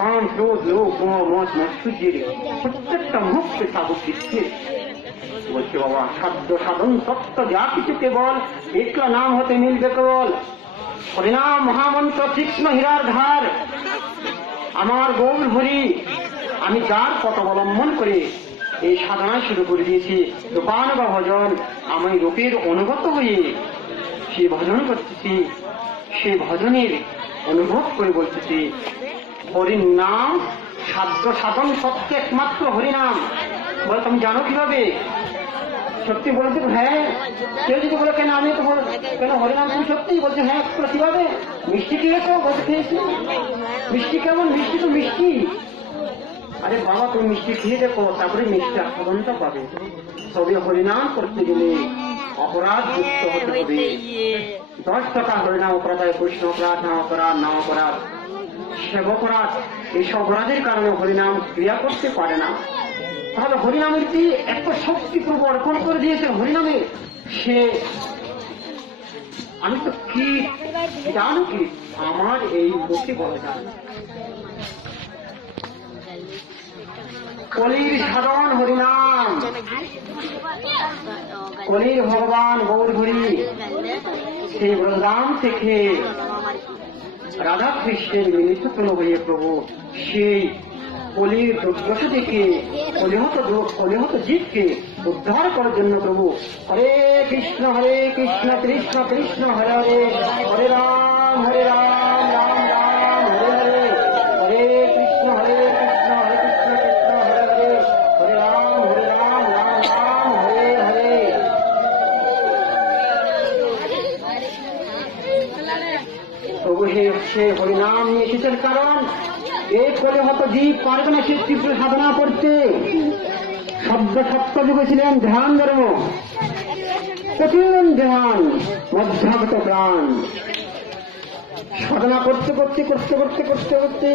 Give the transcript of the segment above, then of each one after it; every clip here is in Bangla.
কাম, ক্রোধ, লোভ, মোহ, মদ, মৎসর্যের প্রত্যেকটা মুক্তি সাধক দিচ্ছে। বলছে বাবা, সাধ্য সাধন সত্য যা কিছু কেবল একলা নাম হতে মিলবে কেবল। হরিনাম মহামন্ত্র তীক্ষ্ণ হীরার ধার, আমার গৌর হরি। আমি যার পথ অবলম্বন করে এই সাধনায় শুরু করে দিয়েছি, রূপান বা ভজন, আমি রূপের অনুগত হয়ে সে ভজন করতেছি, সে ভজনের অনুভব করে বলতেছি হরির নাম সাধ্য সাধন সত্য একমাত্র হরিনাম। বলে তুমি জানো কিভাবে? সত্যি বলতে হ্যাঁ। কেউ যদি বলে কেন আমি তো কেন হরিনাম তুমি সত্যিই বলছে হ্যাঁ। কিভাবে? মিষ্টি খেয়েছো? বলতে খেয়েছি। মিষ্টি কেমন? মিষ্টি তো মিষ্টি। আরে বাবা, তুমি মিষ্টি খেয়ে দেখো, তারপরে মিষ্টি আস্বাদনটা পাবে। তবে হরিনাম করতে গেলে অপরাধ যুক্ত হতে হবে। 10 টাকা হরিনাম অপরাধ, কৃষ্ণ অপরাধ, নাম অপরাধ, নাম অপরাধ, সেব অপরাধ, এইসব অপরাধের কারণে হরিনাম ক্রিয়া করতে পারে না। তাহলে হরিনামের কি এত শক্তি প্রভু অর্পণ করে দিয়েছে হরিনামে। সে আমি তো কি জানো কি, আমার এই মুখে বলা যায় কলির সাধন হরিনাম, কলির ভগবান গৌর হরি সেই বলরাম থেকে রাধা কৃষ্ণের মিলিত কোন হয়ে প্রভু সেই কলির দুর্দশ থেকে কলিহত জীবকে উদ্ধার করার জন্য প্রভু হরে কৃষ্ণ কৃষ্ণ কৃষ্ণ হরে হরে, হরে রাম রাম রাম হরে হরে, হরে কৃষ্ণ কৃষ্ণ কৃষ্ণ হরে হরে, হরে রাম রাম রাম হরে হরে। প্রভু সে হরিনাম নিয়ে এসেছেন, কারণ এই কলিহত জীব পারবে না সে তীব্র সাধনা করতে। শব্দ সত্য যুগে ছিলেন ধ্যান ধর্ম, কঠিন ধ্যান, মধ্যাগত প্রাণ। সাধনা করতে করতে করতে করতে করতে করতে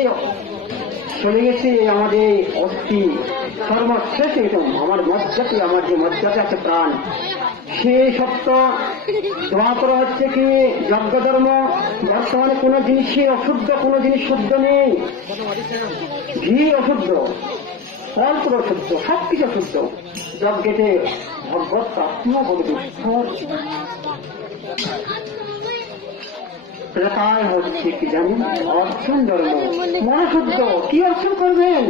চলে গেছে আমাদের অস্থি সর্বশেষ একদম আমার মজ্জাতে, আমার যে মজ্জাতে আছে প্রাণ, সে সত্য দোয়া করা হচ্ছে কি যজ্ঞ ধর্ম। বর্তমানে কোন জিনিসই অশুদ্ধ, কোন জিনিস শুদ্ধ নেই। ঘি অশুদ্ধ, ফল পুরো অশুদ্ধ, সবকিছু অশুদ্ধ। যজ্ঞেতে ভগবত প্রাপ্তিও বলে প্রেতায় হচ্ছে কি জানেন? অর্জন ধর্ম, মনশুদ্ধ। কি অর্জন করবেন?